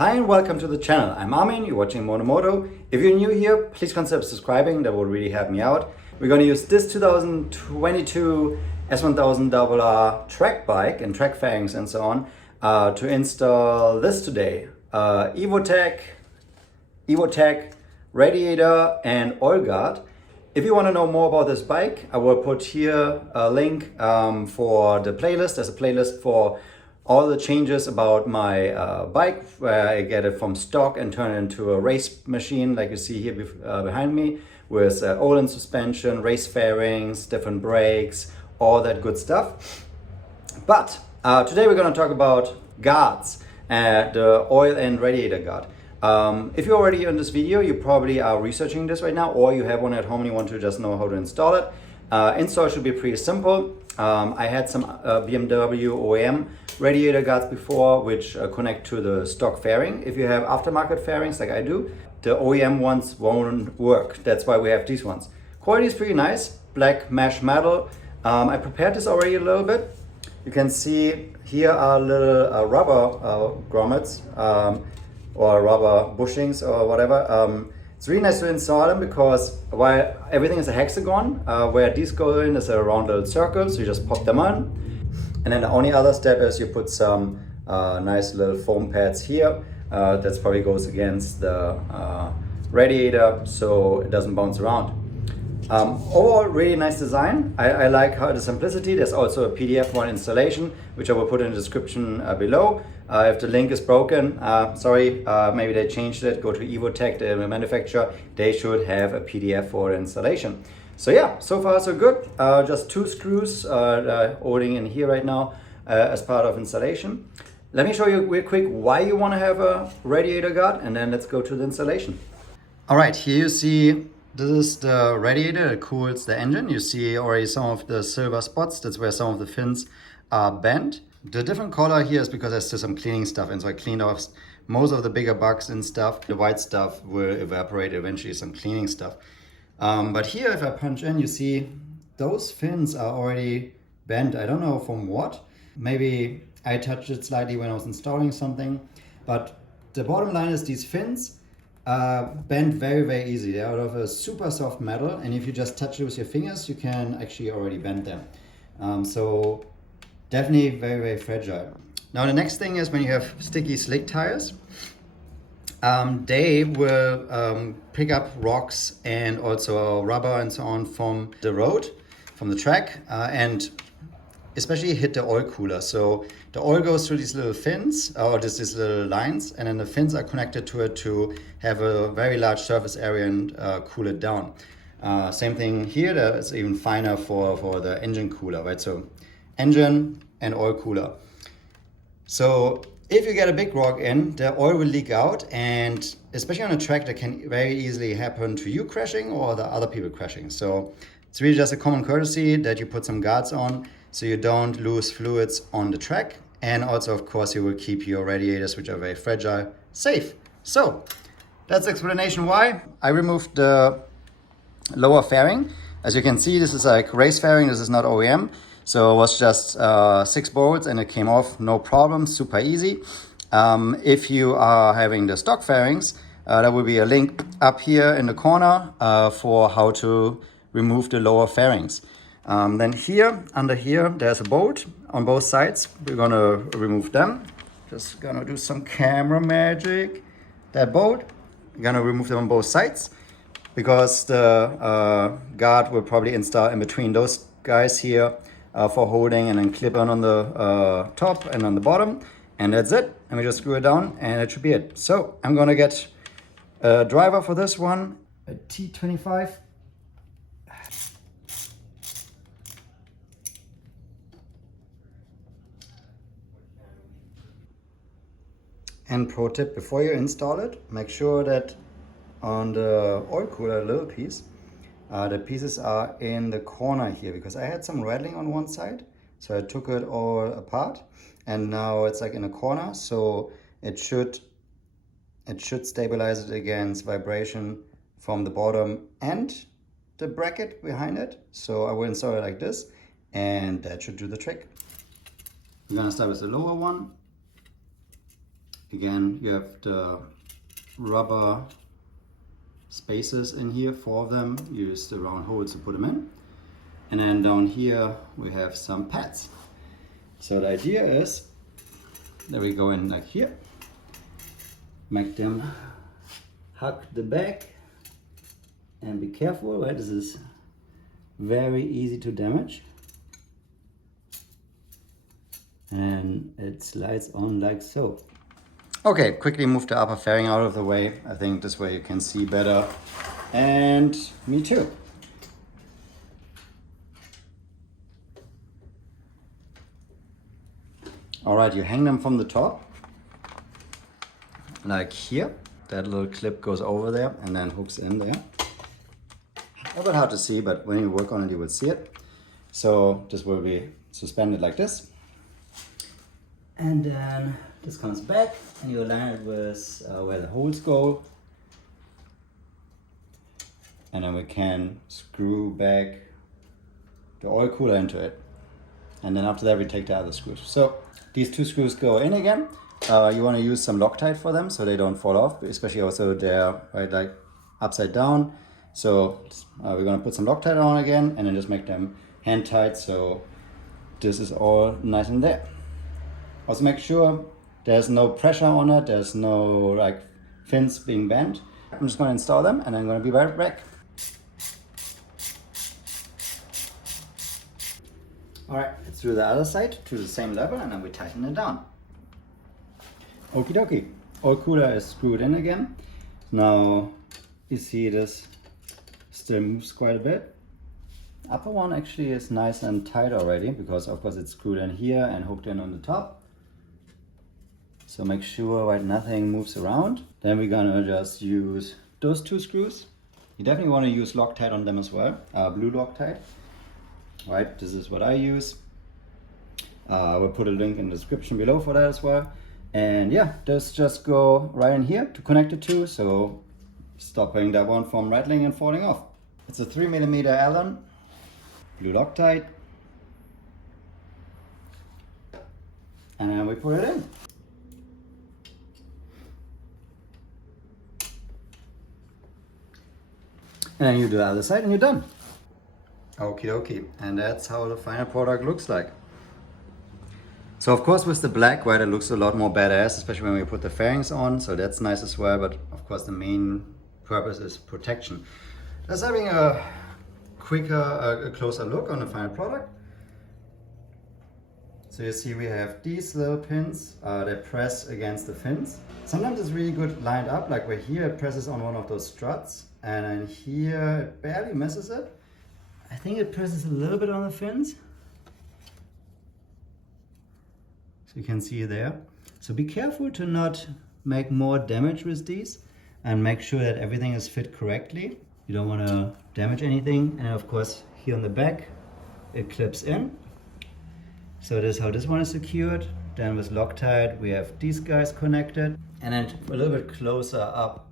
Hi and welcome to the channel. I'm Armin, you're watching Moto. If you're new here, please consider subscribing, that would really help me out. We're going to use this 2022 S1000 track bike and track fairings and so on to install this today. Evotech, Radiator and oil guard. If you want to know more about this bike, I will put here a link for the playlist. There's a playlist for all the changes about my bike, where I get it from stock and turn it into a race machine, like you see here behind me, with Olin suspension, race fairings, different brakes, all that good stuff. But today we're going to talk about guards, the oil and radiator guard. If you're already in this video, you probably are researching this right now, or you have one at home and you want to just know how to install it. Install should be pretty simple. I had some BMW OEM radiator guards before, which connect to the stock fairing. If you have aftermarket fairings like I do, the OEM ones won't work. That's why we have these ones. Quality is pretty nice, black mesh metal. I prepared this already a little bit. You can see here are little rubber grommets or rubber bushings or whatever. It's really nice to install them because while everything is a hexagon, where these go in is a round little circle, so you just pop them on. And then the only other step is you put some nice little foam pads here. That probably goes against the radiator so it doesn't bounce around. Overall, really nice design. I like how the simplicity. There's also a PDF one installation, which I will put in the description below. If the link is broken, sorry, maybe they changed it. Go to Evotech, the manufacturer. They should have a PDF for installation. So yeah, so far so good. Just two screws holding in here right now as part of installation. Let me show you real quick why you want to have a radiator guard, and then let's go to the installation. All right, here you see this is the radiator that cools the engine. You see already some of the silver spots. That's where some of the fins are bent. The different color here is because there's still some cleaning stuff, and so I cleaned off most of the bigger bugs and stuff. The white stuff will evaporate eventually, some cleaning stuff. But here, if I punch in, you see those fins are already bent. I don't know from what. Maybe I touched it slightly when I was installing something. But the bottom line is these fins bend very, very easy. They're out of a super soft metal. And if you just touch it with your fingers, you can actually already bend them. So definitely very, very fragile. Now the next thing is when you have sticky slick tires. They will pick up rocks and also rubber and so on from the road, from the track, and especially hit the oil cooler. So the oil goes through these little fins, or these little lines, and then the fins are connected to it to have a very large surface area and cool it down. Same thing here, that is even finer for the engine cooler, right? So engine and oil cooler. So if you get a big rock in, the oil will leak out, and especially on a track that can very easily happen to you crashing or the other people crashing. So it's really just a common courtesy that you put some guards on so you don't lose fluids on the track. And also, of course, you will keep your radiators, which are very fragile, safe. So that's the explanation why. I removed the lower fairing. As you can see, this is like race fairing, this is not OEM. So it was just 6 bolts and it came off, no problem, super easy. If you are having the stock fairings, there will be a link up here in the corner for how to remove the lower fairings. Then here, under here, there's a bolt on both sides. We're gonna remove them. Just gonna do some camera magic. That bolt, we're gonna remove them on both sides because the guard will probably install in between those guys here. For holding, and then clip on the top and on the bottom, and that's it. And we just screw it down and that should be it. So I'm gonna get a driver for this one, a T25. And pro tip, before you install it, make sure that on the oil cooler little piece, the pieces are in the corner here, because I had some rattling on one side, so I took it all apart and now it's like in a corner, so it should stabilize it against vibration from the bottom and the bracket behind it. So I will install it like this and that should do the trick. I'm gonna start with the lower one Again, you have the rubber spaces in here, 4 of them. Use the round holes to put them in. And then down here we have some pads. So the idea is that we go in like here, make them hug the back, and be careful, right? This is very easy to damage. And it slides on like so. Okay, quickly move the upper fairing out of the way. I think this way you can see better. And me too. All right, you hang them from the top, like here. That little clip goes over there and then hooks in there. A bit hard to see, but when you work on it, you will see it. So this will be suspended like this. And then this comes back and you align it with where the holes go. And then we can screw back the oil cooler into it. And then after that we take the other screws. So these 2 screws go in again. You want to use some Loctite for them so they don't fall off, especially also they're right like upside down. So we're going to put some Loctite on again and then just make them hand tight so this is all nice and there. Also make sure there's no pressure on it, there's no like fins being bent. I'm just going to install them and I'm going to be right back. Alright, let's do the other side to the same level and then we tighten it down. Okie dokie. Oil cooler is screwed in again. Now you see this still moves quite a bit. The upper one actually is nice and tight already because of course it's screwed in here and hooked in on the top. So make sure right nothing moves around. Then we're gonna just use those 2 screws. You definitely want to use Loctite on them as well, blue Loctite. Right, this is what I use. I will put a link in the description below for that as well. And yeah, this just go right in here to connect the 2, so stopping that one from rattling and falling off. It's a 3mm Allen, blue Loctite. And then we put it in. And then you do the other side and you're done. Okie dokie, and that's how the final product looks like. So of course with the black, right, it looks a lot more badass, especially when we put the fairings on, so that's nice as well, but of course the main purpose is protection. Just having a closer look on the final product. So you see we have these little pins that press against the fins. Sometimes it's really good lined up, like where here it presses on one of those struts, and then here it barely misses it. I think it presses a little bit on the fins. So you can see there. So be careful to not make more damage with these and make sure that everything is fit correctly. You don't want to damage anything. And of course here on the back it clips in. So this is how this one is secured. Then with Loctite we have these guys connected. And then a little bit closer up,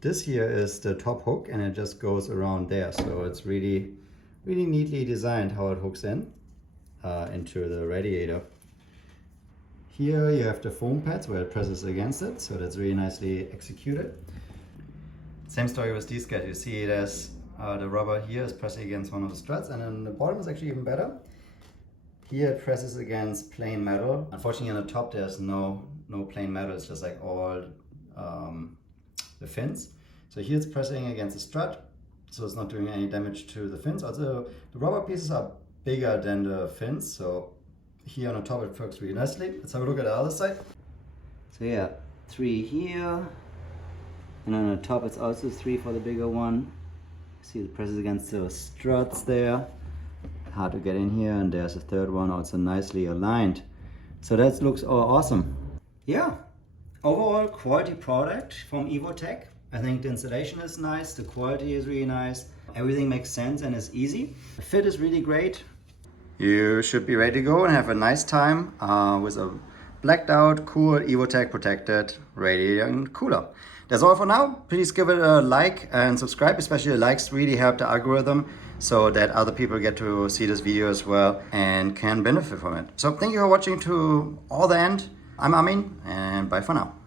this here is the top hook and it just goes around there. So it's really neatly designed how it hooks in into the radiator. Here you have the foam pads where it presses against it, so that's really nicely executed. Same story with these guys. You see it as the rubber here is pressing against one of the struts, and then the bottom is actually even better. Here it presses against plain metal. Unfortunately on the top there's no plain metal, it's just like all the fins. So here it's pressing against the strut, so it's not doing any damage to the fins. Also the rubber pieces are bigger than the fins, so here on the top it works really nicely. Let's have a look at the other side. So yeah, 3 here, and on the top it's also 3 for the bigger one. See it presses against the struts there. Hard to get in here, and there's a third one also nicely aligned. So that looks all awesome. Yeah, overall quality product from Evotech. I think the installation is nice, the quality is really nice, everything makes sense and is easy. The fit is really great. You should be ready to go and have a nice time with a blacked out, cool Evotech protected radiator and cooler. That's all for now. Please give it a like and subscribe, especially the likes really help the algorithm so that other people get to see this video as well and can benefit from it. So thank you for watching to all the end. I'm Amin, and bye for now.